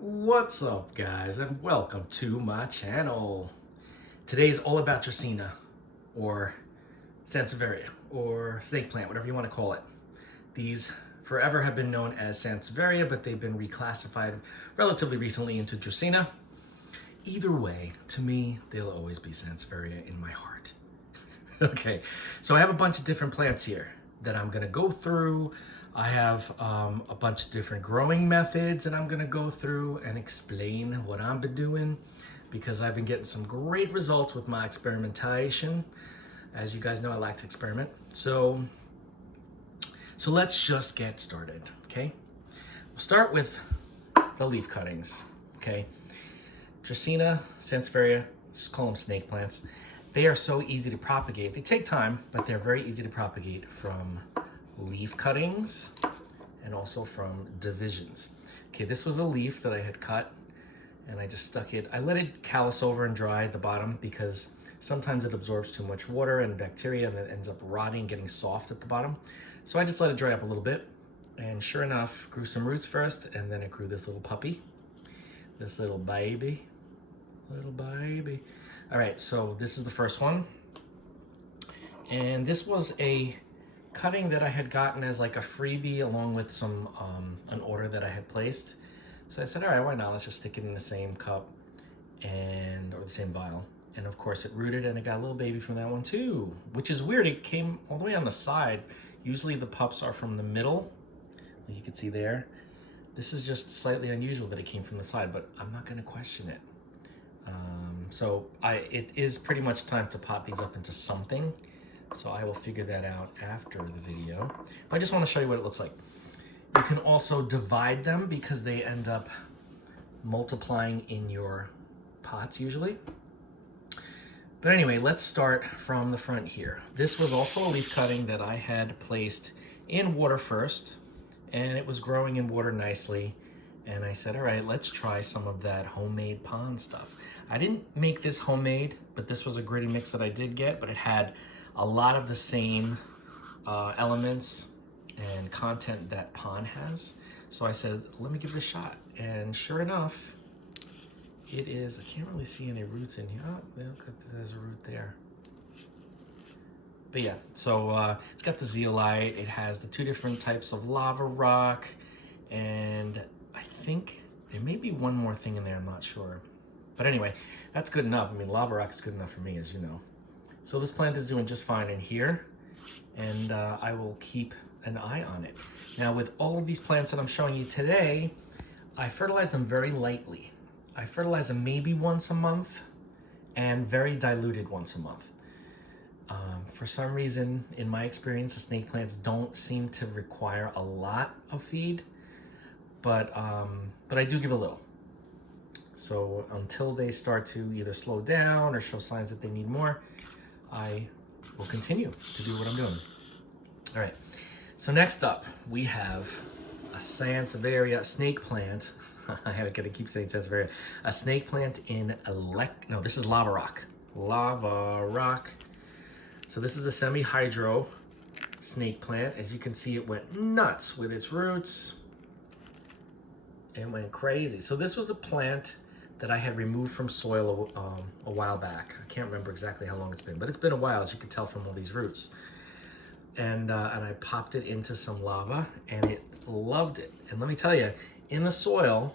What's up, guys, and welcome to my channel. Today's all about Dracaena, or Sansevieria, or snake plant, whatever you want to call it. These forever have been known as Sansevieria, but they've been reclassified relatively recently into Dracaena. Either way, to me, they'll always be Sansevieria in my heart. Okay, so I have a bunch of different plants here that I'm gonna go through. I have a bunch of different growing methods and I'm gonna go through and explain what I've been doing because I've been getting some great results with my experimentation. As you guys know, I like to experiment. So let's just get started, okay? We'll start with the leaf cuttings, okay? Dracaena, Sansevieria, just call them snake plants. They are so easy to propagate. They take time, but they're very easy to propagate from leaf cuttings and also from divisions. Okay, this was a leaf that I had cut and I just stuck it. I let it callus over and dry at the bottom because sometimes it absorbs too much water and bacteria and it ends up rotting, getting soft at the bottom. So I just let it dry up a little bit, and sure enough, grew some roots first, and then it grew this little puppy, this little baby. All right, so this is the first one. And this was a cutting that I had gotten as like a freebie along with some an order that I had placed. So I said, all right, why not? Let's just stick it in the same cup or the same vial. And of course it rooted and it got a little baby from that one too, which is weird. It came all the way on the side. Usually the pups are from the middle, like you can see there. This is just slightly unusual that it came from the side, but I'm not gonna question it. It is pretty much time to pot these up into something. So I will figure that out after the video. I just want to show you what it looks like. You can also divide them because they end up multiplying in your pots usually. But anyway, let's start from the front here. This was also a leaf cutting that I had placed in water first, and it was growing in water nicely. And I said, all right, let's try some of that homemade pond stuff. I didn't make this homemade, but this was a gritty mix that I did get, but it had a lot of the same elements and content that pond has. So I said, let me give it a shot. And sure enough, it is, I can't really see any roots in here. Oh, look, there's a root there. But yeah, so it's got the zeolite. It has the two different types of lava rock. And I think there may be one more thing in there, I'm not sure. But anyway, that's good enough. I mean, lava rock is good enough for me, as you know. So this plant is doing just fine in here, and I will keep an eye on it. Now, with all of these plants that I'm showing you today, I fertilize them very lightly. I fertilize them maybe once a month, and very diluted once a month. For some reason, in my experience, the snake plants don't seem to require a lot of feed, but I do give a little. So until they start to either slow down or show signs that they need more, I will continue to do what I'm doing. All right, so next up, we have a Sansevieria snake plant. I gotta keep saying Sansevieria. A snake plant in Lecca. No, this is lava rock. Lava rock. So this is a semi-hydro snake plant. As you can see, it went nuts with its roots. It went crazy. So this was a plant that I had removed from soil a while back. I can't remember exactly how long it's been, but it's been a while, as you can tell from all these roots. And I popped it into some lava, and it loved it. And let me tell you, in the soil,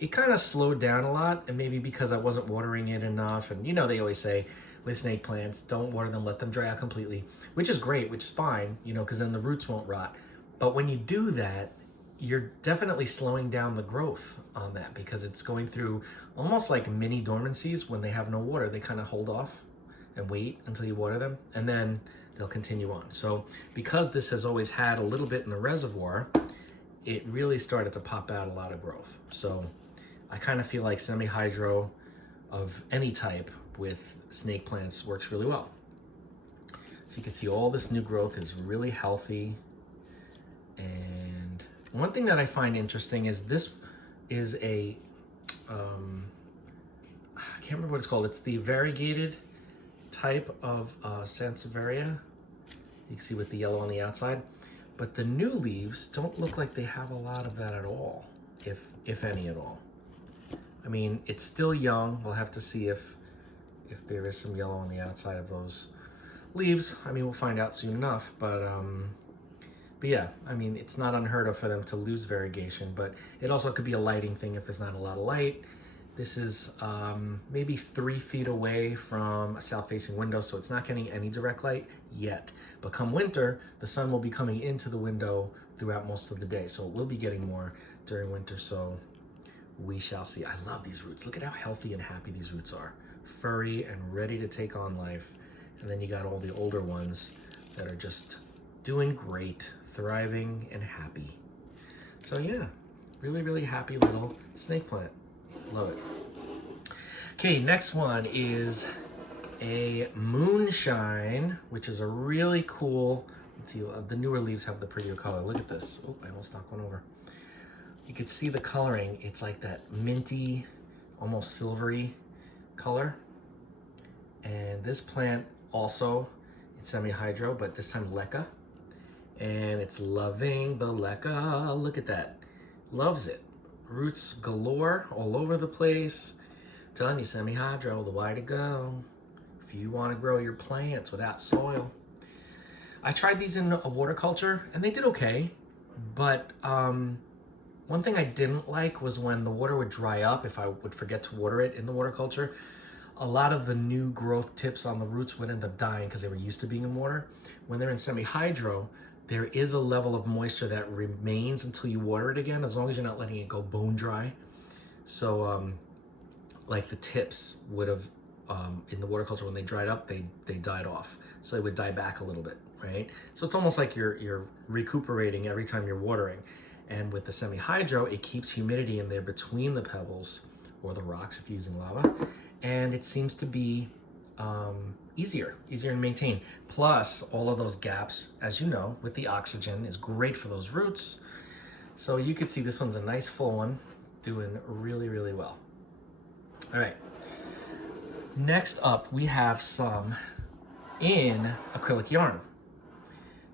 it kind of slowed down a lot, and maybe because I wasn't watering it enough. And you know, they always say with snake plants, don't water them, let them dry out completely, which is great, which is fine, you know, because then the roots won't rot. But when you do that, you're definitely slowing down the growth on that because it's going through almost like mini dormancies. When they have no water, they kind of hold off and wait until you water them, and then they'll continue on. So because this has always had a little bit in the reservoir, it really started to pop out a lot of growth. So I kind of feel like semi-hydro of any type with snake plants works really well. So you can see all this new growth is really healthy. And one thing that I find interesting is this is a, I can't remember what it's called. It's the variegated type of Sansevieria. You can see with the yellow on the outside. But the new leaves don't look like they have a lot of that at all, if any at all. I mean, it's still young. We'll have to see if there is some yellow on the outside of those leaves. I mean, we'll find out soon enough, but yeah, I mean, it's not unheard of for them to lose variegation, but it also could be a lighting thing if there's not a lot of light. This is maybe 3 feet away from a south-facing window, so it's not getting any direct light yet. But come winter, the sun will be coming into the window throughout most of the day, so it will be getting more during winter, so we shall see. I love these roots. Look at how healthy and happy these roots are. Furry and ready to take on life. And then you got all the older ones that are just doing great, thriving and happy. So yeah, really, really happy little snake plant. Love it. Okay, next one is a moonshine, which is a really cool, let's see, the newer leaves have the prettier color. Look at this. Oh, I almost knocked one over. You can see the coloring. It's like that minty, almost silvery color. And this plant also, it's semi-hydro, but this time Lecca. And it's loving the Lecca. Look at that. Loves it. Roots galore all over the place. Telling you, semi-hydro, the way to go if you want to grow your plants without soil. I tried these in a water culture and they did okay, but one thing I didn't like was when the water would dry up, if I would forget to water it in the water culture, a lot of the new growth tips on the roots would end up dying because they were used to being in water. When they're in semi-hydro, there is a level of moisture that remains until you water it again, as long as you're not letting it go bone dry. So like the tips would have, in the water culture, when they dried up, they died off. So they would die back a little bit, right? So it's almost like you're recuperating every time you're watering. And with the semi-hydro, it keeps humidity in there between the pebbles or the rocks if you're using lava. And it seems to be easier to maintain. Plus, all of those gaps, as you know, with the oxygen is great for those roots. So you could see this one's a nice full one, doing really, really well. All right. Next up, we have some in acrylic yarn.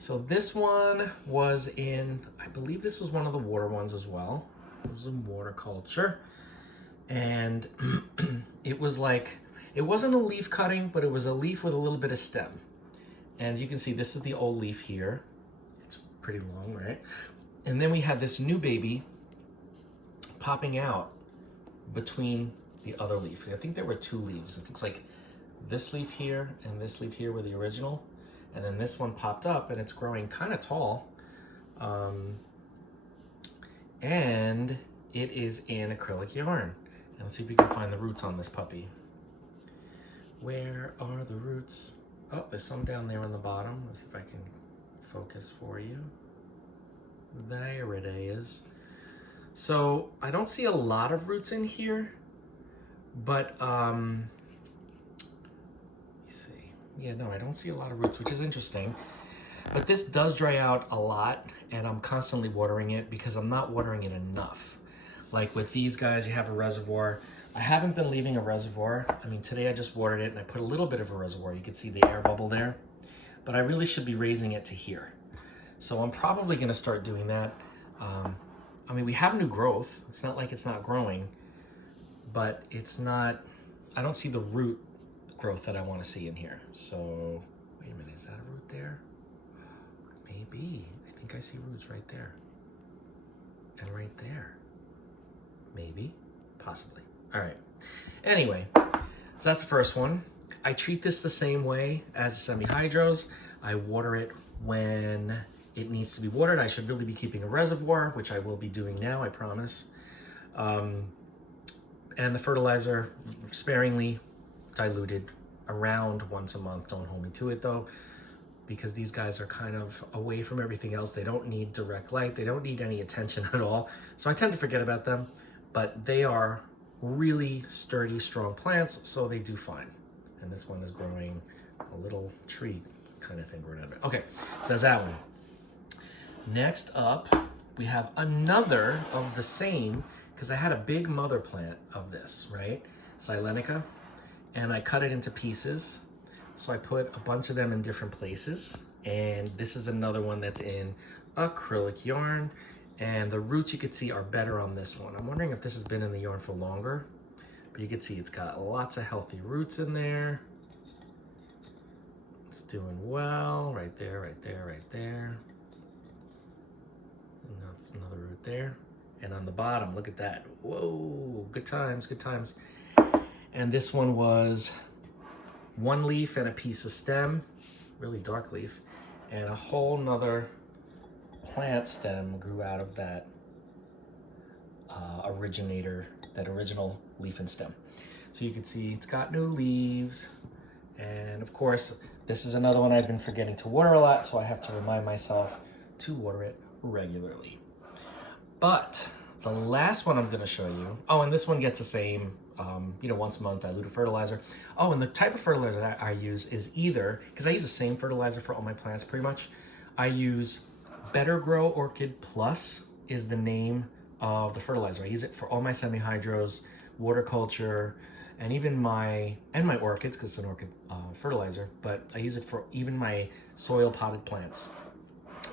So this one was in, I believe this was one of the water ones as well. It was in water culture. And it was like, it wasn't a leaf cutting, but it was a leaf with a little bit of stem. And you can see this is the old leaf here. It's pretty long, right? And then we had this new baby popping out between the other leaf. I think there were 2 leaves. It looks like this leaf here and this leaf here were the original. And then this one popped up and it's growing kind of tall. And it is in acrylic yarn. And let's see if we can find the roots on this puppy. Where are the roots? Oh, there's some down there on the bottom. Let's see if I can focus for you. There it is. So I don't see a lot of roots in here, but let me see. Yeah, no, I don't see a lot of roots, which is interesting. But this does dry out a lot, and I'm constantly watering it because I'm not watering it enough. Like with these guys, you have a reservoir. I haven't been leaving a reservoir. I mean, today I just watered it and I put a little bit of a reservoir. You can see the air bubble there, but I really should be raising it to here. So I'm probably gonna start doing that. I mean, we have new growth. It's not like it's not growing, but it's not, I don't see the root growth that I wanna see in here. So, wait a minute, is that a root there? Maybe, I think I see roots right there. And right there. Maybe, possibly. All right, anyway, so that's the first one. I treat this the same way as semi-hydros. I water it when it needs to be watered. I should really be keeping a reservoir, which I will be doing now, I promise. And the fertilizer, sparingly diluted, around once a month. Don't hold me to it though, because these guys are kind of away from everything else. They don't need direct light. They don't need any attention at all. So I tend to forget about them, but they are really sturdy, strong plants, so they do fine. And this one is growing a little tree kind of thing growing out of it. Okay, so that's that one. Next up, we have another of the same, because I had a big mother plant of this, right? Silenica, and I cut it into pieces. So I put a bunch of them in different places. And this is another one that's in acrylic yarn. And the roots you could see are better on this one. I'm wondering if this has been in the yarn for longer. But you can see it's got lots of healthy roots in there. It's doing well, right there, right there, right there. Another root there. And on the bottom, look at that. Whoa, good times, good times. And this one was one leaf and a piece of stem, really dark leaf, and a whole nother plant stem grew out of that original leaf and stem. So you can see it's got new leaves. And of course, this is another one I've been forgetting to water a lot, so I have to remind myself to water it regularly. But the last one I'm gonna show you, oh, and this one gets the same, once a month diluted fertilizer. Oh, and the type of fertilizer that I use is either, because I use the same fertilizer for all my plants pretty much, I use Better Grow Orchid Plus is the name of the fertilizer. I use it for all my semi-hydros, water culture, and even my orchids, because it's an orchid fertilizer, but I use it for even my soil potted plants.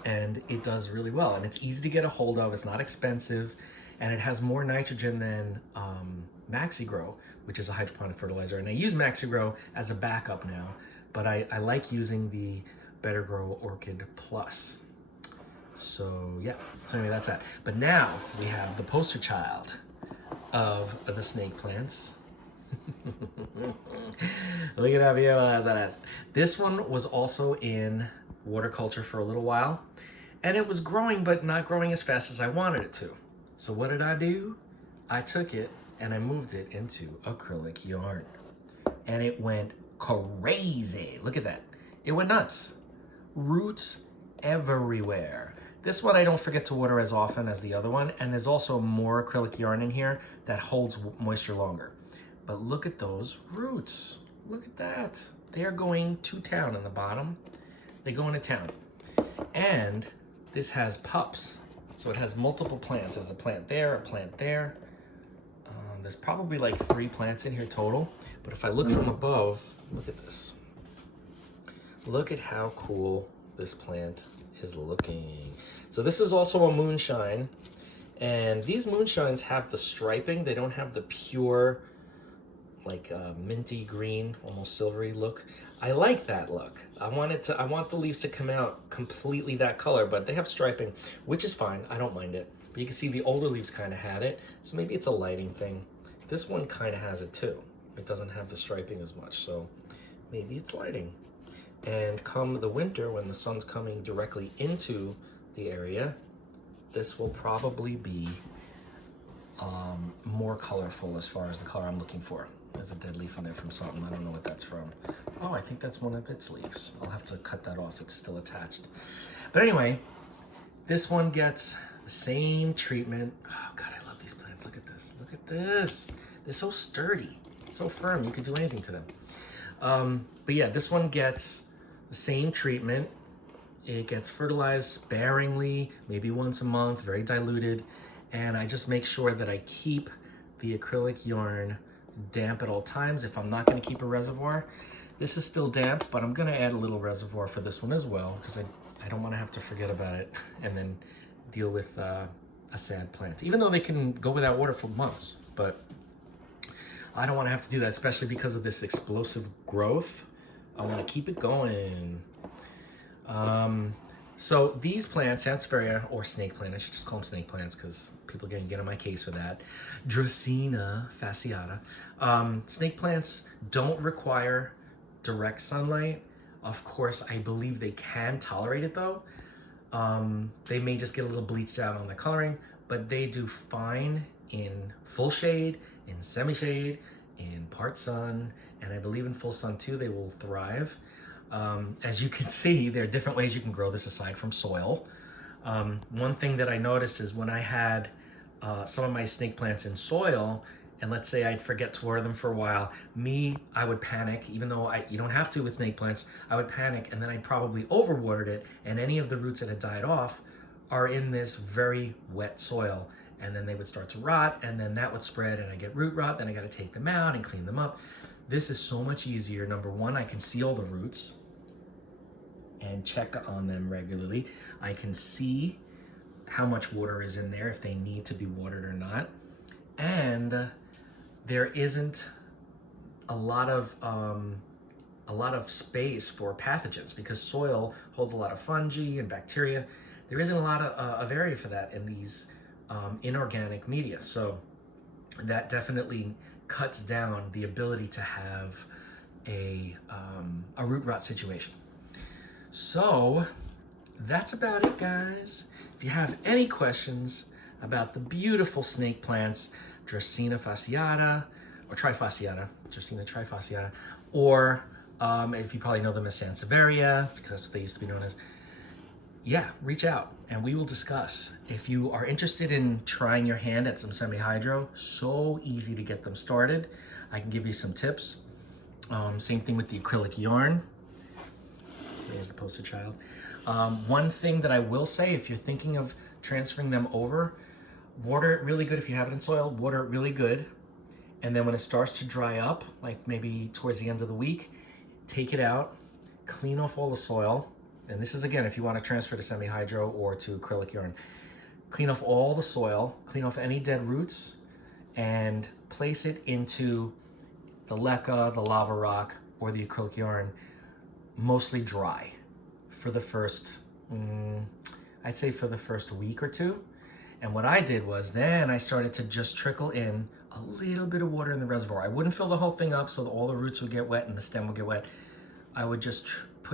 And it does really well, and it's easy to get a hold of, it's not expensive, and it has more nitrogen than MaxiGrow, which is a hydroponic fertilizer. And I use MaxiGrow as a backup now, but I like using the Better Grow Orchid Plus. So yeah, so anyway, that's that. But now we have the poster child of the snake plants. Look at how beautiful that is. This one was also in water culture for a little while, and it was growing, but not growing as fast as I wanted it to. So what did I do? I took it and I moved it into acrylic yarn, and it went crazy. Look at that. It went nuts. Roots everywhere. This one I don't forget to water as often as the other one, and there's also more acrylic yarn in here that holds moisture longer. But look at those roots. Look at that. They are going to town on the bottom. They go into town. And this has pups. So it has multiple plants. There's a plant there, a plant there. There's probably like 3 plants in here total. But if I look from above, look at this. Look at how cool this plant is looking. So this is also a moonshine. And these moonshines have the striping. They don't have the pure, like minty green, almost silvery look. I like that look. I want the leaves to come out completely that color, but they have striping, which is fine. I don't mind it. But you can see the older leaves kind of had it, so maybe it's a lighting thing. This one kind of has it too. It doesn't have the striping as much, so maybe it's lighting. And come the winter, when the sun's coming directly into the area, this will probably be more colorful as far as the color I'm looking for. There's a dead leaf in there from something. I don't know what that's from. Oh, I think that's one of its leaves. I'll have to cut that off. It's still attached. But anyway, this one gets the same treatment. Oh, God, I love these plants. Look at this. Look at this. They're so sturdy, so firm. You could do anything to them. But yeah, this one gets the same treatment. It gets fertilized sparingly, maybe once a month, very diluted. And I just make sure that I keep the acrylic yarn damp at all times. If I'm not going to keep a reservoir, this is still damp, but I'm going to add a little reservoir for this one as well, because I don't want to have to forget about it and then deal with a sad plant, even though they can go without water for months. But I don't want to have to do that, especially because of this explosive growth. I want to keep it going. So these plants, Sansevieria, or snake plant, I should just call them snake plants because people are going to get on my case for that. Dracaena fasciata. Snake plants don't require direct sunlight. Of course, I believe they can tolerate it though. They may just get a little bleached out on the coloring, but they do fine in full shade, in semi-shade, in part sun, and I believe in full sun too. They will thrive. As you can see, there are different ways you can grow this aside from soil. One thing that I noticed is when I had some of my snake plants in soil, and let's say I'd forget to water them for a while, I would panic, even though you don't have to with snake plants. I would panic, and then I probably overwatered it, and any of the roots that had died off are in this very wet soil, and then they would start to rot, and then that would spread, and I get root rot. Then I got to take them out and clean them up. This is so much easier. Number one, I can see all the roots and check on them regularly. I can see how much water is in there, if they need to be watered or not. And there isn't a lot of space for pathogens because soil holds a lot of fungi and bacteria. There isn't a lot of area for that in these inorganic media. So that definitely cuts down the ability to have a root rot situation. So that's about it, guys. If you have any questions about the beautiful snake plants, Dracaena fasciata, or trifasciata, Dracaena trifasciata, or if you probably know them as Sansevieria, because that's what they used to be known as, yeah, reach out and we will discuss. If you are interested in trying your hand at some semi-hydro, so easy to get them started. I can give you some tips. Same thing with the acrylic yarn. There's the poster child. One thing that I will say, if you're thinking of transferring them over, water it really good. If you have it in soil, water it really good. And then when it starts to dry up, like maybe towards the end of the week, take it out, clean off all the soil. And this is, again, if you want to transfer to semi-hydro or to acrylic yarn. Clean off all the soil, clean off any dead roots, and place it into the Lecca, the lava rock, or the acrylic yarn, mostly dry for the first, I'd say for the first week or two. And what I did was then I started to just trickle in a little bit of water in the reservoir. I wouldn't fill the whole thing up so that all the roots would get wet and the stem would get wet. I would just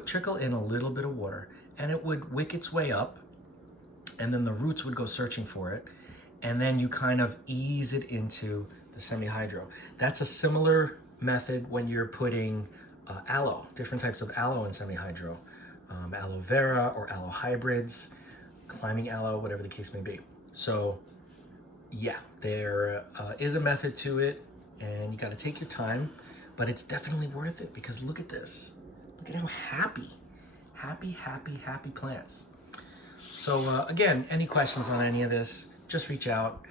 trickle in a little bit of water, and it would wick its way up, and then the roots would go searching for it, and then you kind of ease it into the semi-hydro. That's a similar method when you're putting aloe, different types of aloe in semi-hydro, aloe vera or aloe hybrids, climbing aloe, whatever the case may be. So yeah, there is a method to it, and you got to take your time, but it's definitely worth it because look at this. Look at how happy plants. So again, any questions on any of this, just reach out.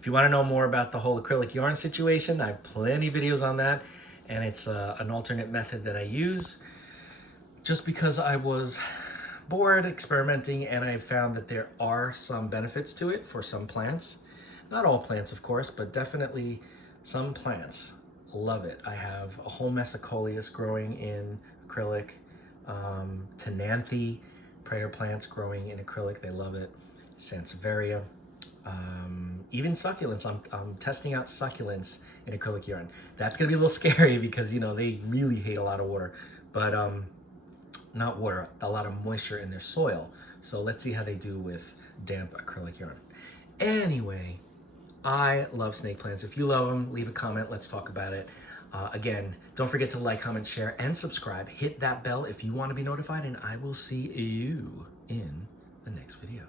If you want to know more about the whole acrylic yarn situation, I have plenty of videos on that, and it's an alternate method that I use just because I was bored experimenting, and I found that there are some benefits to it for some plants. Not all plants, of course, but definitely some plants love it. I have a whole mess of coleus growing in acrylic, Tenanthe, prayer plants growing in acrylic, they love it. Sansevieria, even succulents. I'm testing out succulents in acrylic yarn. That's gonna be a little scary because, you know, they really hate a lot of water, but not water, a lot of moisture in their soil. So let's see how they do with damp acrylic yarn. Anyway, I love snake plants. If you love them, leave a comment. Let's talk about it. Again, don't forget to like, comment, share, and subscribe. Hit that bell if you want to be notified, and I will see you in the next video.